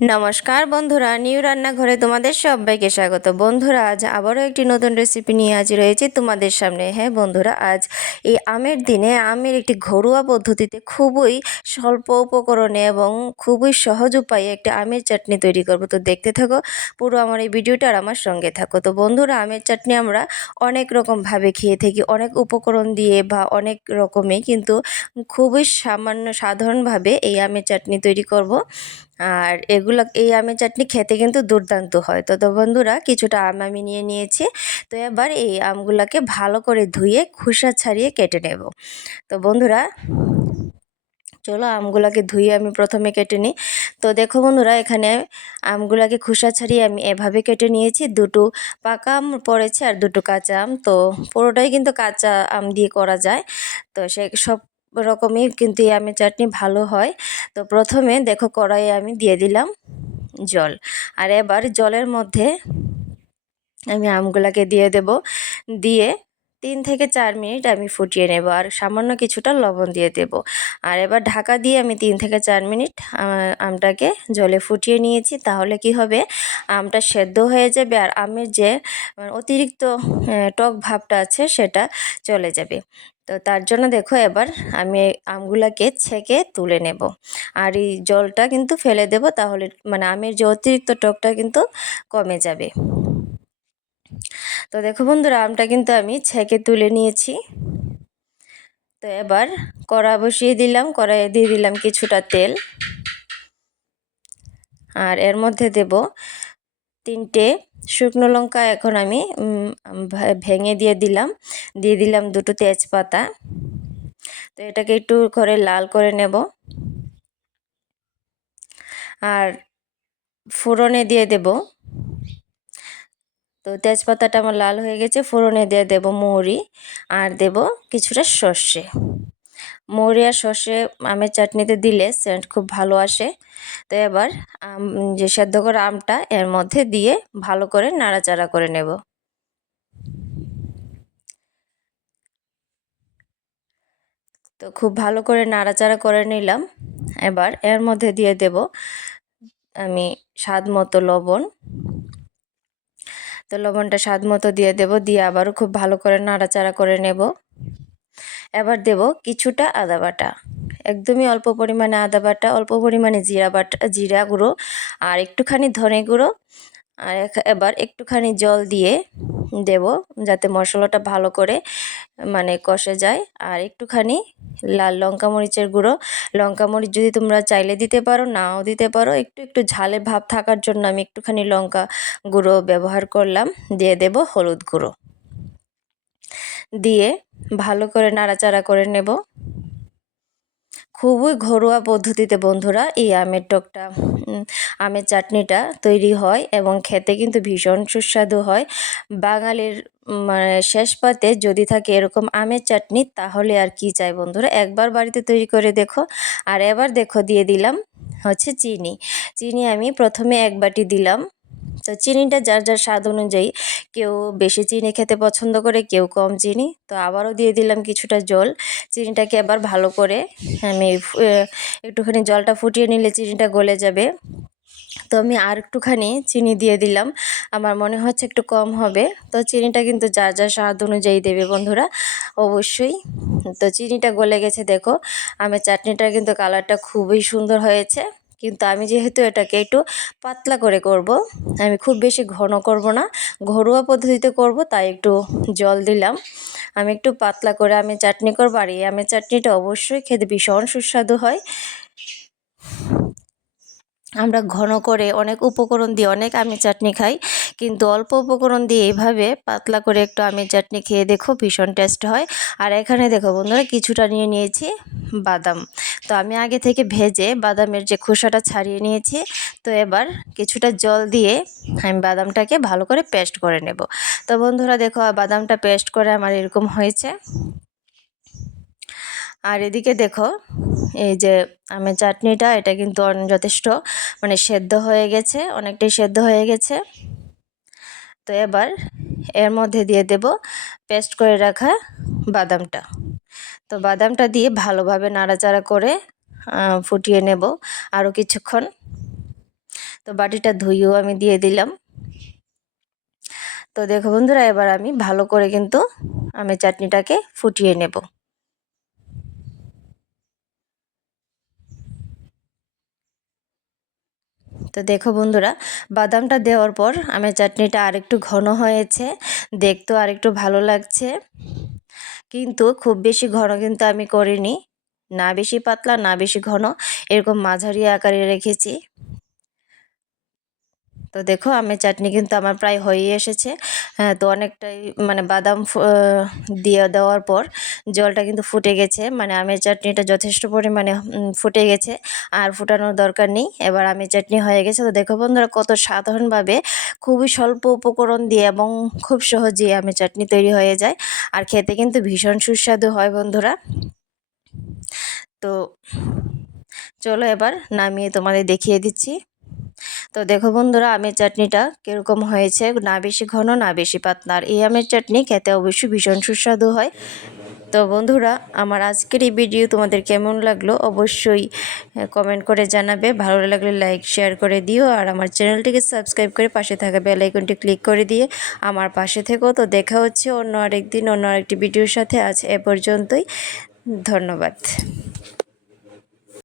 নমস্কার বন্ধুরা, নিউ রান্নাঘরে তোমাদের সবাইকে স্বাগত। বন্ধুরা, আজ আবারও একটি নতুন রেসিপি নিয়ে আজ রয়েছে তোমাদের সামনে। হ্যাঁ বন্ধুরা, আজ এই আমের দিনে আমের একটি ঘরোয়া পদ্ধতিতে খুবই স্বল্প উপকরণে এবং খুবই সহজ উপায়ে একটা আমের চাটনি তৈরি করব। তো দেখতে থাকো, পুরো আমার এই ভিডিওটা আর আমার সঙ্গে থাকো। তো বন্ধুরা, আমের চাটনি আমরা অনেক রকমভাবে খেয়ে থাকি, অনেক উপকরণ দিয়ে বা অনেক রকমে কিন্তু খুবই সামান্য সাধারণভাবে এই আমের চাটনি তৈরি করব। আর এগুলো, এই আমের চাটনি খেতে কিন্তু দুর্দান্ত হয়। তো তো বন্ধুরা, কিছুটা আম আমি নিয়ে নিয়েছি। তো এবার এই আমগুলোকে ভালো করে ধুয়ে খোসা ছাড়িয়ে কেটে নেব। তো বন্ধুরা, চলো আমগুলোকে ধুয়ে আমি প্রথমে কেটে নিই। তো দেখো বন্ধুরা, এখানে আমগুলোকে খোসা ছাড়িয়ে আমি এভাবে কেটে নিয়েছি। দুটো পাকা আম পড়েছে আর দুটো কাঁচা আম। তো পুরোটাই কিন্তু কাঁচা আম দিয়ে করা যায়। তো সে সব রকমই কিন্তু এই আমের চাটনি ভালো হয়। তো প্রথমে দেখো কড়াইয়ে আমি দিয়ে দিলাম জল। আর এবার জলের মধ্যে আমি আমগুলাকে দিয়ে দেব। দিয়ে তিন থেকে চার মিনিট আমি ফুটিয়ে নেব আর সামান্য কিছুটা লবণ দিয়ে দেব। আর এবার ঢাকা দিয়ে আমি তিন থেকে চার মিনিট আমটাকে জলে ফুটিয়ে নিয়েছি। তাহলে কি হবে? আমটা সেদ্ধ হয়ে যাবে আর আমের যে অতিরিক্ত টক ভাবটা আছে সেটা চলে যাবে। তো তার জন্য দেখো এবার আমি আমগুলাকে ছেঁকে তুলে নেব। আর এই জলটা কিন্তু ফেলে দেব তাহলে মানে আমের যে অতিরিক্ত টকটা কিন্তু কমে যাবে। তো দেখো বন্ধুরা, আমটা কিন্তু আমি ছেঁকে তুলে নিয়েছি। তো এবার কড়া বসিয়ে দিলাম, কড়াইয়ে দিয়ে দিলাম কিছুটা তেল। আর এর মধ্যে দেব তিনটে শুকনো লঙ্কা এখন আমি ভেঙে দিয়ে দিলাম। দিয়ে দিলাম দুটো তেজপাতা। তো এটাকে একটু করে লাল করে নেব। আর ফোড়নে দিয়ে দেব। তো তেজপাতাটা আমার লাল হয়ে গেছে, ফোড়নে দিয়ে দেব মৌরি। আর দেব কিছুটা সর্ষে। মৌরি আর সর্ষে আমের চাটনিতে দিলে সেন্ট খুব ভালো আসে। তো এবার যে সেদ্ধ করা আমটা এর মধ্যে দিয়ে ভালো করে নাড়াচাড়া করে নেব। তো খুব ভালো করে নাড়াচাড়া করে নিলাম। এবার এর মধ্যে দিয়ে দেব আমি স্বাদ মতো লবণ। তো লবণটা স্বাদ মতো দিয়ে দেব, দিয়ে আবারও খুব ভালো করে নাড়াচাড়া করে নেব। এবার দেব কিছুটা আদা বাটা। একদমই অল্প পরিমাণে আদা বাটা, অল্প পরিমাণে জিরা বাটা, জিরা গুঁড়ো আর একটুখানি ধনে গুঁড়ো। আর এবার একটুখানি জল দিয়ে দেব যাতে মশলাটা ভালো করে মানে কষে যায়। আর একটুখানি লাল লঙ্কা মরিচের গুঁড়ো। লঙ্কা মরিচ যদি তোমরা চাইলে দিতে পারো, নাও দিতে পারো। একটু একটু ঝালে ভাব থাকার জন্য আমি একটুখানি লঙ্কা গুঁড়ো ব্যবহার করলাম। দিয়ে দেব হলুদ গুঁড়ো। দিয়ে ভালো করে নাড়াচাড়া করে নেব। খুবই ঘরোয়া পদ্ধতিতে বন্ধুরা এই আমের টকটা আমের চাটনিটা তৈরি হয় এবং খেতে কিন্তু ভীষণ সুস্বাদু হয়। বাঙালির মানে শেষ পাতে যদি থাকে এরকম আমের চাটনি, তাহলে আর কি চাই বন্ধুরা? একবার বাড়িতে তৈরি করে দেখো। আর এবার দেখো, দিয়ে দিলাম হচ্ছে চিনি। চিনি আমি প্রথমে এক বাটি দিলাম। তো চিনিটা যার যার স্বাদ অনুযায়ী কেউ বেশি চিনি খেতে পছন্দ করে, কেউ কম চিনি। তো আবারও দিয়ে দিলাম কিছুটা জল। চিনিটাকে আবার ভালো করে আমি একটুখানি জলটা ফুটিয়ে নিলে চিনিটা গলে যাবে। তো আমি আর একটুখানি চিনি দিয়ে দিলাম। আমার মনে হচ্ছে একটু কম হবে। তো চিনিটা কিন্তু যার যার স্বাদ অনুযায়ী দেবে বন্ধুরা, অবশ্যই। তো চিনিটা গলে গেছে, দেখো। আমার চাটনিটার কিন্তু কালারটা খুবই সুন্দর হয়েছে। কিন্তু আমি যেহেতু এটাকে একটু পাতলা করে করব, আমি খুব বেশি ঘন করব না। ঘরোয়া পদ্ধতিতে করব, তাই একটু জল দিলাম। আমি একটু পাতলা করে আমি চাটনি করব, আর এই আমের চাটনিটা অবশ্যই খেতে ভীষণ সুস্বাদু হয়। আমরা ঘন করে অনেক উপকরণ দিয়ে অনেক আমের চাটনি খাই, কিন্তু অল্প উপকরণ দিয়ে এইভাবে পাতলা করে একটু আমের চাটনি খেয়ে দেখো ভীষণ টেস্ট হয়। আর এখানে দেখো বন্ধুরা, কিছুটা নিয়ে নিয়েছি বাদাম। তো আমি আগে থেকে ভেজে বাদামের যে খোসাটা ছাড়িয়ে নিয়েছি, তো এবার কিছুটা জল দিয়ে আমি বাদামটাকে ভালো করে পেস্ট করে নেব। তো বন্ধুরা দেখো বাদামটা পেস্ট করে আমার এরকম হয়েছে। আর এদিকে দেখো, এই যে আমের চাটনিটা, এটা কিন্তু যথেষ্ট মানে সেদ্ধ হয়ে গেছে, অনেকটাই সেদ্ধ হয়ে গেছে। তো এবার এর মধ্যে দিয়ে দেব, পেস্ট করে রাখা বাদামটা। তো বাদামটা দিয়ে ভালোভাবে নাড়াচাড়া করে ফুটিয়ে নেব আরও কিছুক্ষণ। তো বাটিটা ধুইয়েও আমি দিয়ে দিলাম। তো দেখো বন্ধুরা, এবার আমি ভালো করে কিন্তু আমি চাটনিটাকে ফুটিয়ে নেব। তো দেখো বন্ধুরা, বাদামটা দেওয়ার পর আমার চাটনিটা আরেকটু ঘন হয়েছে, দেখতেও আরেকটু ভালো লাগছে। কিন্তু খুব বেশি ঘন কিন্তু আমি করিনি। না বেশি পাতলা, না বেশি ঘন। এরকম মাঝারি আকারে রেখেছি। তো দেখো, আমের চাটনি কিন্তু আমার প্রায় হয়েই এসেছে। হ্যাঁ তো অনেকটাই মানে বাদাম দিয়ে দেওয়ার পর জলটা কিন্তু ফুটে গেছে। মানে আমের চাটনিটা যথেষ্ট পরিমাণে ফুটে গেছে। আর ফুটানোর দরকার নেই। এবার আমের চাটনি হয়ে গেছে। তো দেখো বন্ধুরা, কত সাধারণভাবে খুবই স্বল্প উপকরণ দিয়ে এবং খুব সহজেই আমের চাটনি তৈরি হয়ে যায়। আর খেতে কিন্তু ভীষণ সুস্বাদু হয় বন্ধুরা। তো চলো এবার নামিয়ে তোমাদের দেখিয়ে দিচ্ছি। তো দেখো বন্ধুরা, আমের চাটনিটা কীরকম হয়েছে? না বেশি ঘন, না বেশি পাতলা। আর এই আমের চাটনি খেতে অবশ্যই ভীষণ সুস্বাদু হয়। তো বন্ধুরা, আমার আজকের এই ভিডিও তোমাদের কেমন লাগল অবশ্যই কমেন্ট করে জানাবে। ভালো লাগলে লাইক শেয়ার করে দিও আর আমার চ্যানেলটিকে সাবস্ক্রাইব করে পাশে থাকা বেল আইকনটি ক্লিক করে দিয়ে আমার পাশে থেকেও তো দেখা হচ্ছে অন্য আরেকদিন, অন্য আরেকটি ভিডিওর সাথে। আজ এ পর্যন্তই, ধন্যবাদ।